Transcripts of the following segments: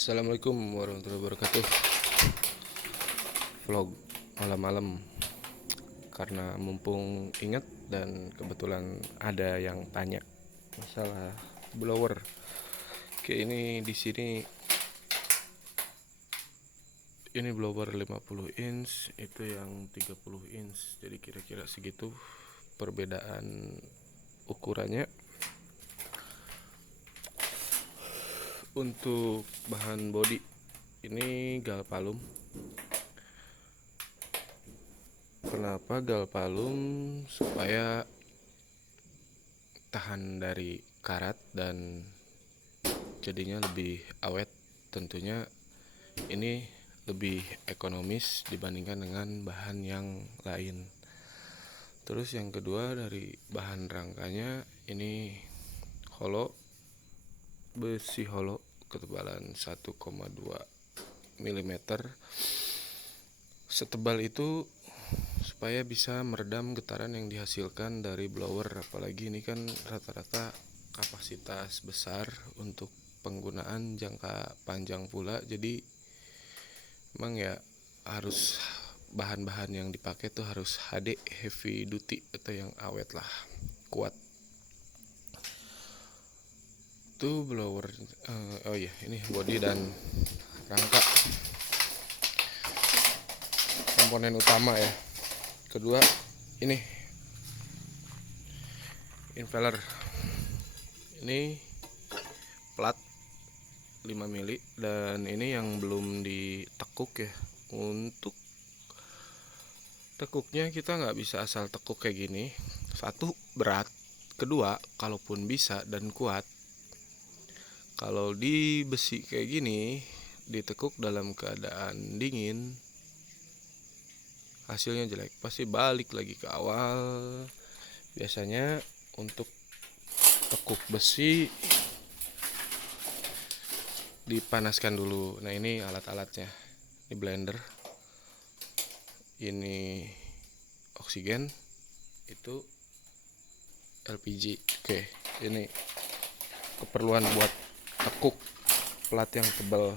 Assalamualaikum warahmatullahi wabarakatuh. Vlog malam-malam karena mumpung ingat dan kebetulan ada yang tanya masalah blower. Oke, ini di sini ini blower 50 inch, itu yang 30 inch. Jadi kira-kira segitu perbedaan ukurannya. Untuk bahan bodi ini galvalum. Kenapa galvalum? Supaya tahan dari karat dan jadinya lebih awet. Tentunya ini lebih ekonomis dibandingkan dengan bahan yang lain. Terus yang kedua, dari bahan rangkanya ini holo, besi holo ketebalan 1,2 mm. Setebal itu supaya bisa meredam getaran yang dihasilkan dari blower. Apalagi ini kan rata-rata kapasitas besar untuk penggunaan jangka panjang pula. Jadi emang ya harus bahan-bahan yang dipakai tuh harus HD, heavy duty, atau yang awet lah, kuat. Itu blower. Oh iya, ini bodi dan rangka, komponen utama ya. Kedua, ini impeller. Ini plat 5 mili dan ini yang belum ditekuk ya. Untuk tekuknya kita nggak bisa asal tekuk kayak gini. Satu, berat. Kedua, kalaupun bisa dan kuat, kalau di besi kayak gini ditekuk dalam keadaan dingin, hasilnya jelek, pasti balik lagi ke awal. Biasanya untuk tekuk besi dipanaskan dulu. Nah, ini alat-alatnya. Ini blender, ini oksigen, itu LPG. Oke, ini keperluan buat tekuk plat yang tebal.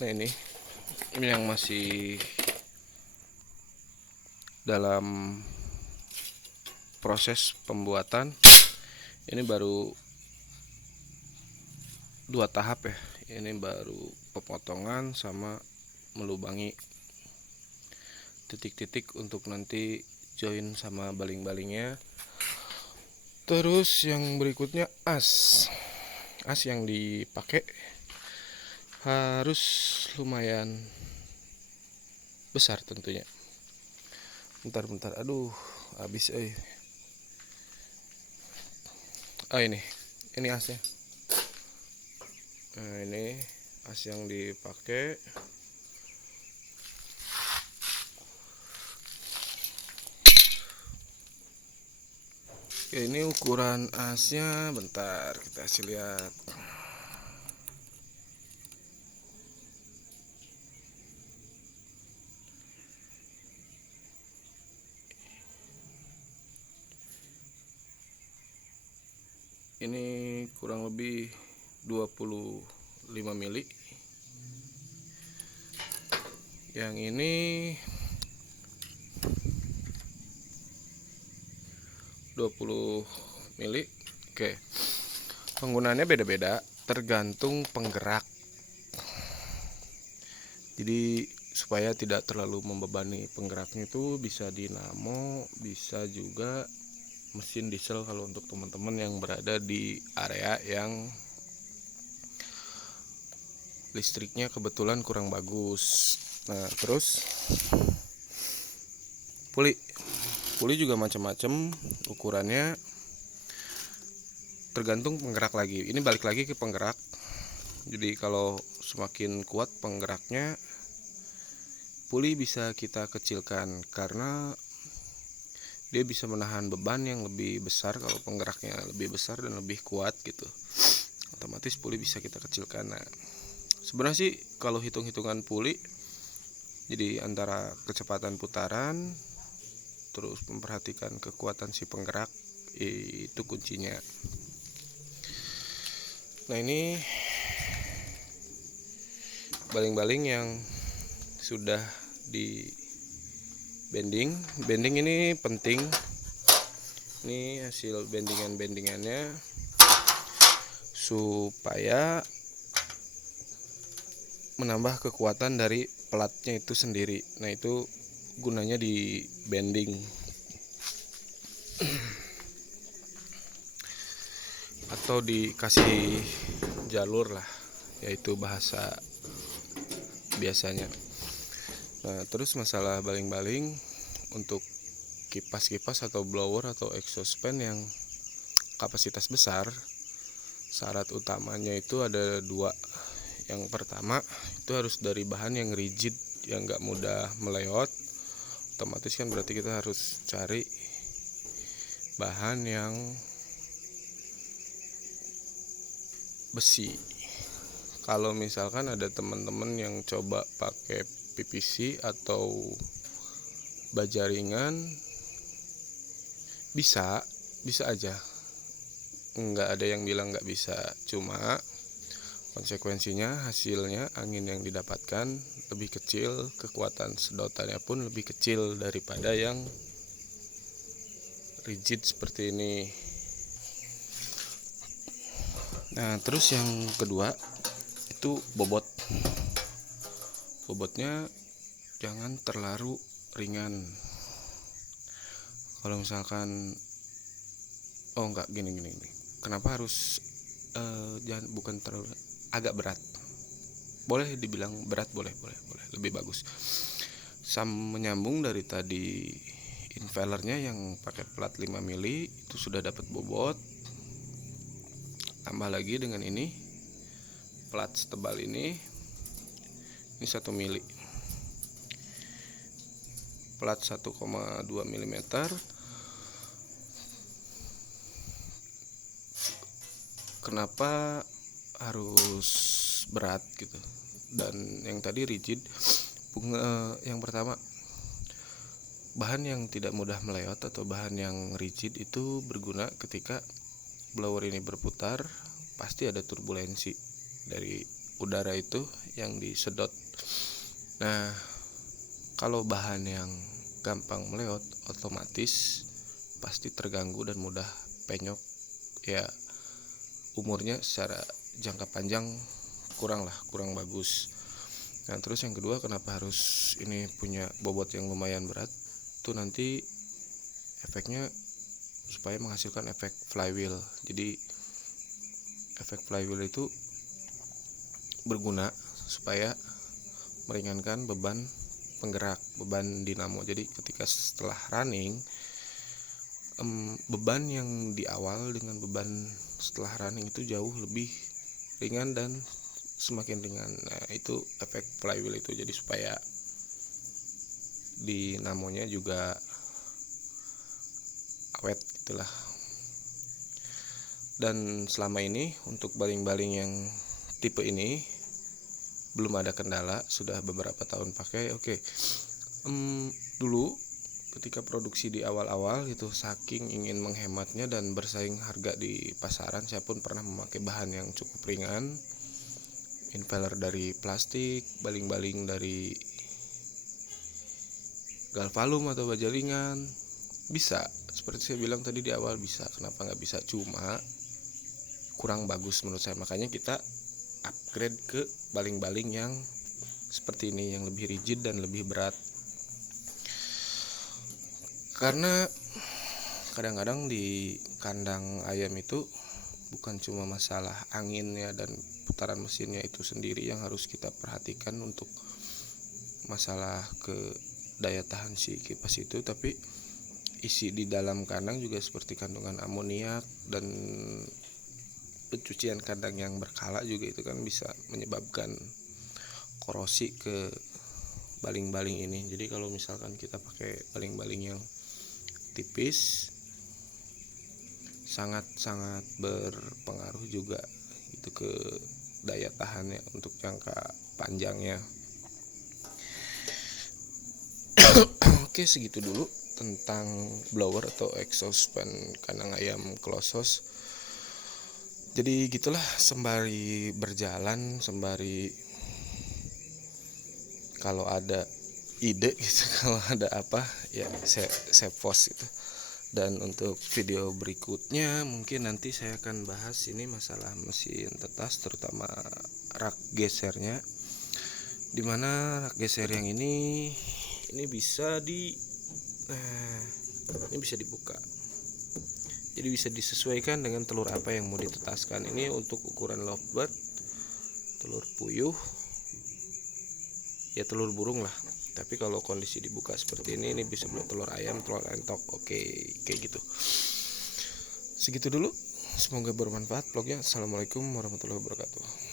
Nah, ini yang masih dalam proses pembuatan. Ini baru 2 tahap ya. Ini baru pemotongan sama melubangi titik-titik untuk nanti join sama baling-balingnya. Terus yang berikutnya as yang dipakai harus lumayan besar tentunya. Bentar, aduh, habis ini asnya. Nah, ini as yang dipakai. Oke, ini ukuran asnya, bentar kita kasih lihat. Ini kurang lebih 25 mili. Yang ini 20 mili. Oke. Penggunaannya beda-beda tergantung penggerak. Jadi supaya tidak terlalu membebani penggeraknya, itu bisa dinamo, bisa juga mesin diesel kalau untuk teman-teman yang berada di area yang listriknya kebetulan kurang bagus. Nah, terus puli juga macam-macam ukurannya, tergantung penggerak lagi. Ini balik lagi ke penggerak. Jadi kalau semakin kuat penggeraknya, puli bisa kita kecilkan karena dia bisa menahan beban yang lebih besar. Kalau penggeraknya lebih besar dan lebih kuat gitu, otomatis puli bisa kita kecilkan. Nah, sebenarnya sih kalau hitung-hitungan puli, jadi antara kecepatan putaran terus memperhatikan kekuatan si penggerak, itu kuncinya. Nah, ini baling-baling yang sudah di bending. Bending ini penting. Ini hasil bendingannya supaya menambah kekuatan dari pelatnya itu sendiri. Nah, itu gunanya di bending atau dikasih jalur lah, yaitu bahasa biasanya. Nah, terus masalah baling-baling untuk kipas-kipas atau blower atau exhaust fan yang kapasitas besar, syarat utamanya itu ada dua. Yang pertama itu harus dari bahan yang rigid, yang nggak mudah meleot. Otomatis kan berarti kita harus cari bahan yang besi. Kalau misalkan ada teman-teman yang coba pakai PVC atau baja ringan, bisa aja, nggak ada yang bilang nggak bisa. Cuma konsekuensinya hasilnya angin yang didapatkan lebih kecil, kekuatan sedotannya pun lebih kecil daripada yang rigid seperti ini. Nah, terus yang kedua itu bobotnya jangan terlalu ringan. Kalau misalkan gini. Kenapa harus bukan terlalu agak berat? Boleh dibilang berat, boleh lebih bagus. Menyambung dari tadi, impelernya yang pakai plat 5 mili itu sudah dapat bobot. Tambah lagi dengan ini plat setebal ini 1 mili, plat 1,2 mm. Kenapa harus berat gitu? Dan yang tadi rigid. Yang pertama, bahan yang tidak mudah meleot atau bahan yang rigid itu berguna ketika blower ini berputar. Pasti ada turbulensi dari udara itu yang disedot. Nah, kalau bahan yang gampang meleot, otomatis pasti terganggu dan mudah penyok, ya umurnya secara jangka panjang kurang bagus. Nah, terus yang kedua, kenapa harus ini punya bobot yang lumayan berat? Itu nanti efeknya supaya menghasilkan efek flywheel. Jadi efek flywheel itu berguna supaya meringankan beban penggerak, beban dinamo. Jadi ketika setelah running, beban yang di awal dengan beban setelah running itu jauh lebih ringan dan semakin ringan. Nah, itu efek flywheel itu. Jadi supaya dinamonya juga awet gitulah. Dan selama ini untuk baling-baling yang tipe ini belum ada kendala, sudah beberapa tahun pakai. Dulu ketika produksi di awal-awal itu, saking ingin menghematnya dan bersaing harga di pasaran, saya pun pernah memakai bahan yang cukup ringan. Impeller dari plastik, baling-baling dari galvalum atau baja ringan. Bisa, seperti saya bilang tadi di awal, bisa. Kenapa nggak bisa? Cuma kurang bagus menurut saya. Makanya kita upgrade ke baling-baling yang seperti ini, yang lebih rigid dan lebih berat. Karena kadang-kadang di kandang ayam itu bukan cuma masalah anginnya dan putaran mesinnya itu sendiri yang harus kita perhatikan untuk masalah ke daya tahan si kipas itu, tapi isi di dalam kandang juga seperti kandungan amoniak dan pencucian kandang yang berkala juga itu kan bisa menyebabkan korosi ke baling-baling ini. Jadi kalau misalkan kita pakai baling-baling yang tipis, sangat berpengaruh juga itu ke daya tahannya untuk jangka panjangnya. Oke, segitu dulu tentang blower atau exhaust fan kandang ayam close house. Jadi gitulah, sembari berjalan, sembari kalau ada ide gitu, kalau ada apa ya saya post gitu. Dan untuk video berikutnya mungkin nanti saya akan bahas ini masalah mesin tetas, terutama rak gesernya, dimana rak geser yang ini bisa ini bisa dibuka, jadi bisa disesuaikan dengan telur apa yang mau ditetaskan. Ini untuk ukuran lovebird, telur puyuh, ya telur burung lah. Tapi kalau kondisi dibuka seperti ini bisa buat telur ayam, telur entok. Oke, kayak gitu. Segitu dulu. Semoga bermanfaat vlognya. Assalamualaikum warahmatullahi wabarakatuh.